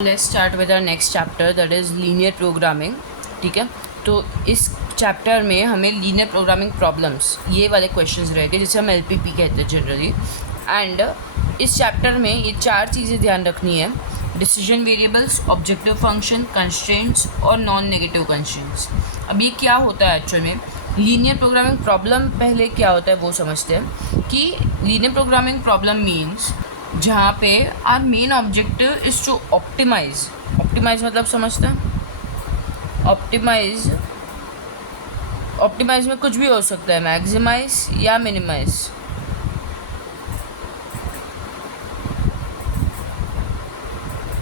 Let's start with our next chapter that is linear programming. ठीक है, तो इस चैप्टर में हमें लीनियर प्रोग्रामिंग प्रॉब्लम्स ये वाले क्वेश्चंस रहेंगे जिसे हम एलपीपी कहते हैं जनरली. एंड इस चैप्टर में ये चार चीज़ें ध्यान रखनी है: decision variables, objective function, constraints और नॉन नेगेटिव कंस्ट्रेंट्स. अब ये क्या होता है एक्चुअल में लीनियर प्रोग्रामिंग प्रॉब्लम? पहले क्या होता है वो समझते हैं कि लीनियर प्रोग्रामिंग प्रॉब्लम मीन्स जहाँ पे our main objective is to optimise मतलब समझते हैं? ऑप्टिमाइज में कुछ भी हो सकता है, मैक्सिमाइज या मिनिमाइज.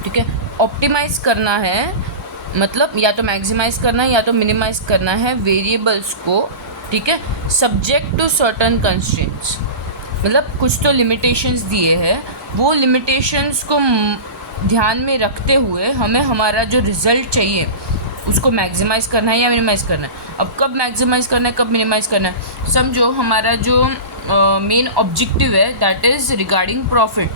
ठीक है, ऑप्टिमाइज करना है मतलब या तो मैक्सिमाइज करना है या तो मिनिमाइज करना है वेरिएबल्स को. ठीक है, सब्जेक्ट टू सर्टन कंस्ट्रेंट्स, मतलब कुछ तो लिमिटेशंस दिए हैं, वो लिमिटेशंस को ध्यान में रखते हुए हमें हमारा जो रिज़ल्ट चाहिए उसको मैक्सिमाइज़ करना है या मिनिमाइज़ करना है. अब कब मैक्सिमाइज़ करना है, कब मिनिमाइज़ करना है? समझो हमारा जो मेन ऑब्जेक्टिव है दैट इज़ रिगार्डिंग प्रॉफिट,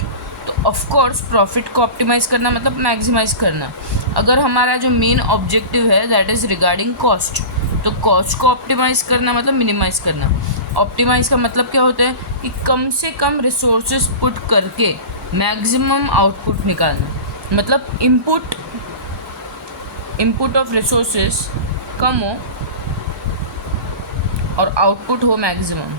तो ऑफ कोर्स प्रॉफिट को ऑप्टिमाइज़ करना मतलब मैक्सिमाइज़ करना. अगर हमारा जो मेन ऑब्जेक्टिव है दैट इज़ रिगार्डिंग कॉस्ट, तो कॉस्ट को ऑप्टिमाइज़ करना मतलब मिनिमाइज़ करना. ऑप्टिमाइज़ का मतलब क्या होता है कि कम से कम रिसोर्सेज पुट करके मैक्सिमम आउटपुट निकालना. मतलब इनपुट ऑफ रिसोर्सेज कम हो और आउटपुट हो मैक्सिमम.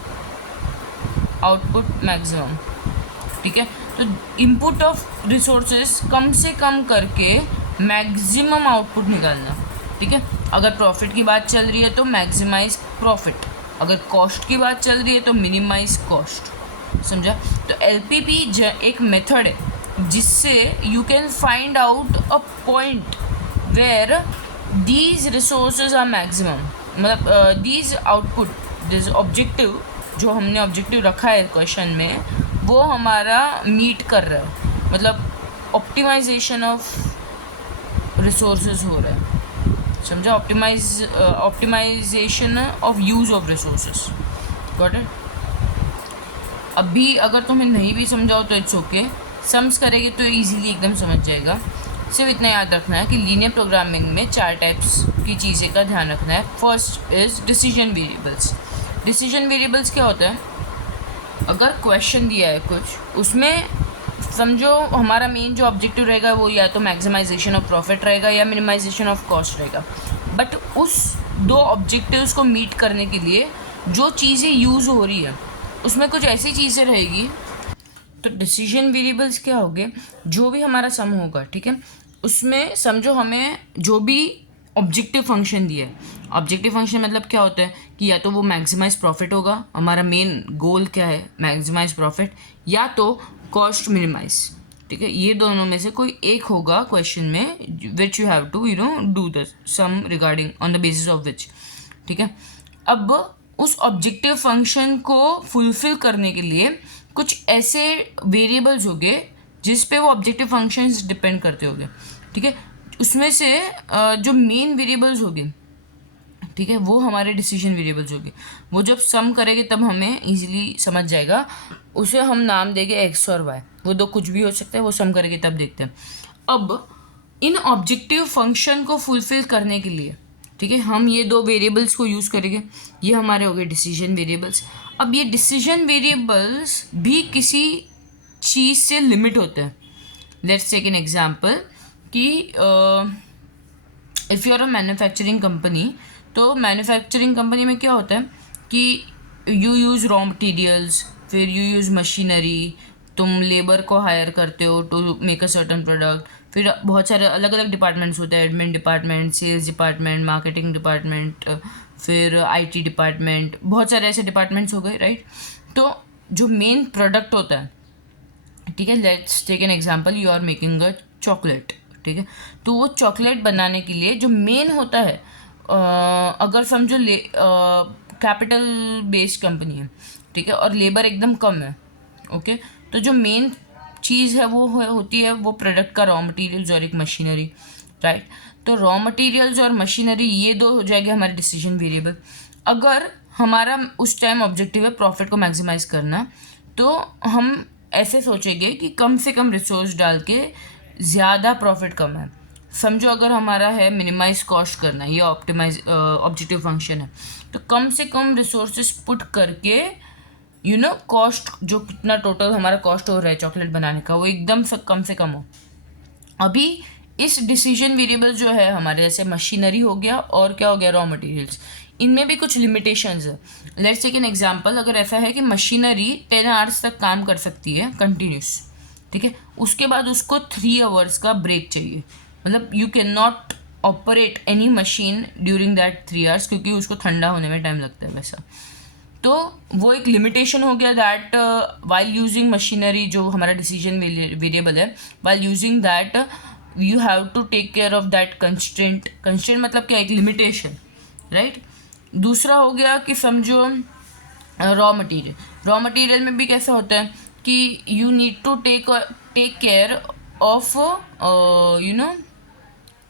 ठीक है, तो इनपुट ऑफ रिसोर्सेज कम से कम करके मैक्सिमम आउटपुट निकालना. ठीक है, अगर प्रॉफिट की बात चल रही है तो मैक्सिमाइज प्रॉफिट, अगर कॉस्ट की बात चल रही है तो मिनिमाइज कॉस्ट. समझा? तो एलपीपी एक मेथड है जिससे you can find out a point where these resources are maximum, मतलब दीज आउटपुट, दिस ऑब्जेक्टिव जो हमने ऑब्जेक्टिव रखा है क्वेश्चन में वो हमारा मीट कर रहा है, मतलब ऑप्टिमाइजेशन ऑफ रिसोर्सेज हो रहा है. समझा? Optimisation of use of resources. Got it? अभी अगर तुम्हें नहीं भी समझाओ तो इट्स ओके, सम्स करेंगे तो इजीली एकदम समझ जाएगा. सिर्फ इतना याद रखना है कि लीनियर प्रोग्रामिंग में चार टाइप्स की चीज़ें का ध्यान रखना है. First is decision variables. Decision variables क्या होता है? अगर क्वेश्चन दिया है कुछ, उसमें समझो हमारा मेन जो ऑब्जेक्टिव रहेगा वो या तो मैक्सिमाइजेशन ऑफ प्रॉफिट रहेगा या मिनिमाइजेशन ऑफ कॉस्ट रहेगा. बट उस दो ऑब्जेक्टिव्स को मीट करने के लिए जो चीज़ें यूज़ हो रही है उसमें कुछ ऐसी चीज़ें रहेगी. तो डिसीजन वेरिएबल्स क्या होंगे? जो भी हमारा सम होगा, ठीक है, उसमें समझो हमें जो भी ऑब्जेक्टिव फंक्शन दिया है. ऑब्जेक्टिव फंक्शन मतलब क्या होता है कि या तो वो मैक्सिमाइज प्रॉफिट होगा, हमारा मेन गोल क्या है मैक्सिमाइज प्रॉफिट, या तो कॉस्ट मिनिमाइज. ठीक है, ये दोनों में से कोई एक होगा क्वेश्चन में which you have to do the sum regarding on the basis of which. ठीक है, अब उस ऑब्जेक्टिव फंक्शन को फुलफिल करने के लिए कुछ ऐसे वेरिएबल्स होंगे जिस पे वो ऑब्जेक्टिव फंक्शंस डिपेंड करते होंगे. ठीक है, उसमें से जो मेन वेरिएबल्स होंगे, ठीक है, वो हमारे डिसीजन वेरिएबल्स होंगे. वो जब सम करेंगे तब हमें इजीली समझ जाएगा. उसे हम नाम देंगे एक्स और वाई. वो दो कुछ भी हो सकता है, वो सम करेंगे तब देखते हैं. अब इन ऑब्जेक्टिव फंक्शन को फुलफिल करने के लिए, ठीक है, हम ये दो वेरिएबल्स को यूज़ करेंगे. ये हमारे हो गए डिसीजन वेरिएबल्स. अब ये डिसीजन वेरिएबल्स भी किसी चीज़ से लिमिट होते हैं. लेट्स टेक एन एग्जांपल कि if you are a manufacturing company, तो मैन्युफैक्चरिंग कंपनी में क्या होता है कि यू यूज़ रॉ मटीरियल्स, फिर यू यूज़ मशीनरी, तुम लेबर को हायर करते हो to make a certain product. फिर बहुत सारे अलग अलग डिपार्टमेंट्स होते हैं, admin department, sales department, marketing department, फिर आईटी डिपार्टमेंट, बहुत सारे ऐसे डिपार्टमेंट्स हो गए, राइट. तो जो मेन प्रोडक्ट होता है, ठीक है, let's take an example, you are making a chocolate. ठीक है, तो वो चॉकलेट बनाने के लिए जो मेन होता है, अगर समझो कैपिटल बेस्ड कंपनी है, ठीक है, और लेबर एकदम कम है, ओके, तो जो मेन चीज़ है वो होती है वो प्रोडक्ट का रॉ मटेरियल्स और एक मशीनरी, राइट. तो रॉ मटेरियल्स और मशीनरी ये दो हो जाएंगे हमारे डिसीजन वेरिएबल. अगर हमारा उस टाइम ऑब्जेक्टिव है प्रॉफिट को मैक्सिमाइज करना, तो हम ऐसे सोचेंगे कि कम से कम रिसोर्स डाल के ज़्यादा प्रॉफिट कम है। समझो अगर हमारा है मिनिमाइज कॉस्ट करना है, ये ऑप्टिमाइज ऑब्जेक्टिव फंक्शन है, तो कम से कम रिसोर्सेज पुट करके कॉस्ट जो कितना टोटल हमारा कॉस्ट हो रहा है चॉकलेट बनाने का वो एकदम से कम हो। अभी इस डिसीजन वेरिएबल जो है हमारे, जैसे मशीनरी हो गया और क्या हो गया, रॉ मटेरियल्स, इनमें भी कुछ लिमिटेशंस है। लेट्स टेक एन एग्जांपल, अगर ऐसा है कि मशीनरी 10 आवर्स तक काम कर सकती है कंटिन्यूस, ठीक है, उसके बाद उसको 3 आवर्स का ब्रेक चाहिए, मतलब you can not operate any machine during that 3 hours, क्योंकि उसको ठंडा होने में टाइम लगता है वैसा। तो वो एक लिमिटेशन हो गया दैट वाइल यूजिंग मशीनरी, जो हमारा डिसीजन वेरिएबल है, while using that you have to take care of that constraint. Constraint मतलब क्या, एक लिमिटेशन, राइट। दूसरा हो गया कि समझो रॉ मटेरियल में भी कैसा होता है कि you need to take care of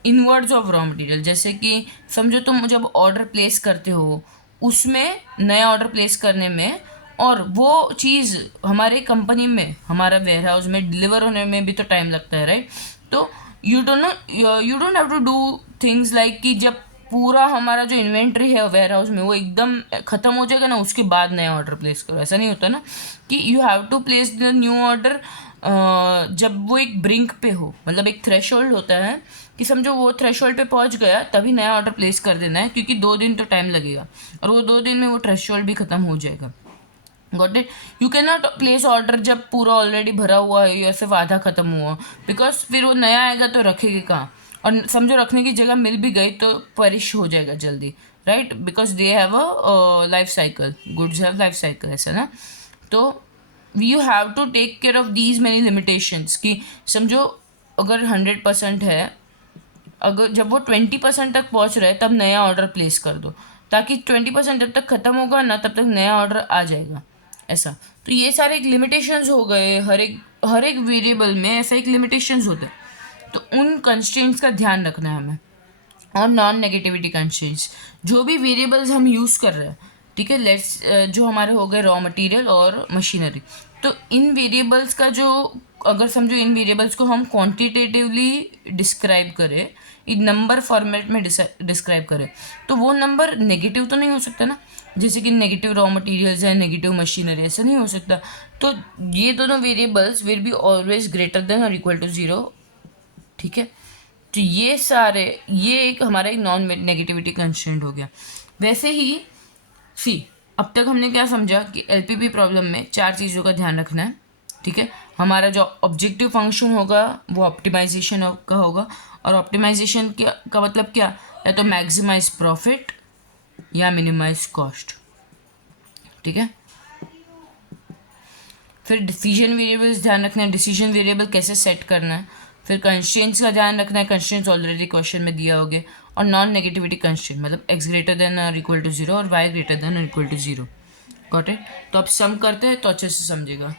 inwards of raw material. जैसे कि समझो तुम जब ऑर्डर प्लेस करते हो, उसमें नया ऑर्डर प्लेस करने में, और वो चीज़ हमारे कंपनी में, हमारा वेयर हाउस में डिलीवर होने में भी तो टाइम लगता है, राइट। तो you don't have to do things like कि जब पूरा हमारा जो इन्वेंट्री है वेयर हाउस में वो एकदम ख़त्म हो जाएगा ना, उसके बाद नया ऑर्डर प्लेस करो, ऐसा नहीं होता ना, कि you have to place the new order जब वो एक ब्रिंक पे हो, मतलब एक थ्रेशोल्ड होता है कि समझो वो थ्रेशोल्ड पे पहुंच गया तभी नया ऑर्डर प्लेस कर देना है, क्योंकि 2 दिन तो टाइम लगेगा और वो 2 दिन में वो थ्रेशोल्ड भी ख़त्म हो जाएगा। Got it. You can not place order जब पूरा ऑलरेडी भरा हुआ है या सिर्फ आधा ख़त्म हुआ, बिकॉज फिर वो नया आएगा तो रखेगी कहाँ, और समझो रखने की जगह मिल भी गई तो परिश हो जाएगा जल्दी, right, because they have a life cycle, goods have life cycle, ऐसा ना। तो you have to take care of these many limitations कि समझो अगर 100% है, अगर जब वो 20% तक पहुंच रहा है तब नया ऑर्डर प्लेस कर दो, ताकि 20% जब तक ख़त्म होगा ना तब तक नया ऑर्डर आ जाएगा, ऐसा। तो ये सारे एक लिमिटेशंस हो गए, हर एक वेरिएबल में ऐसा एक लिमिटेशंस होते हैं, तो उन कंस्ट्रेंट्स का ध्यान रखना है हमें। और नॉन नेगेटिविटी कंस्ट्रेंट्स, जो भी वेरिएबल्स हम यूज़ कर रहे हैं, ठीक है, लेट्स जो हमारे हो गए रॉ मटेरियल और मशीनरी, तो इन वेरिएबल्स का जो, अगर समझो इन वेरिएबल्स को हम क्वांटिटेटिवली डिस्क्राइब करें, एक नंबर फॉर्मेट में डिस्क्राइब करें, तो वो नंबर नेगेटिव तो नहीं हो सकता ना, जैसे कि नेगेटिव रॉ मटेरियल्स है, नेगेटिव मशीनरी, ऐसा नहीं हो सकता। तो ये दोनों variables will be always greater than और इक्वल टू 0, ठीक है। तो ये एक हमारा एक नॉन नेगेटिविटी कंस्ट्रेंट हो गया। वैसे ही अब तक हमने क्या समझा कि एलपीपी प्रॉब्लम में 4 चीज़ों का ध्यान रखना है, ठीक है। हमारा जो ऑब्जेक्टिव फंक्शन होगा वो ऑप्टिमाइजेशन का होगा, और ऑप्टिमाइजेशन का मतलब क्या, या तो मैक्सिमाइज प्रॉफिट या मिनिमाइज कॉस्ट, ठीक है। फिर डिसीजन वेरिएबल्स ध्यान रखना है, डिसीजन वेरिएबल कैसे सेट करना है। फिर कंस्ट्रेंट्स का ध्यान रखना है, कंस्ट्रेंट्स ऑलरेडी क्वेश्चन में दिया होगे। और नॉन नेगेटिविटी कंस्ट्रेंट मतलब x ग्रेटर देन और इक्वल टू 0 और y ग्रेटर देन और इक्वल टू 0। Got it. तो अब सम करते हैं तो अच्छे से समझेगा।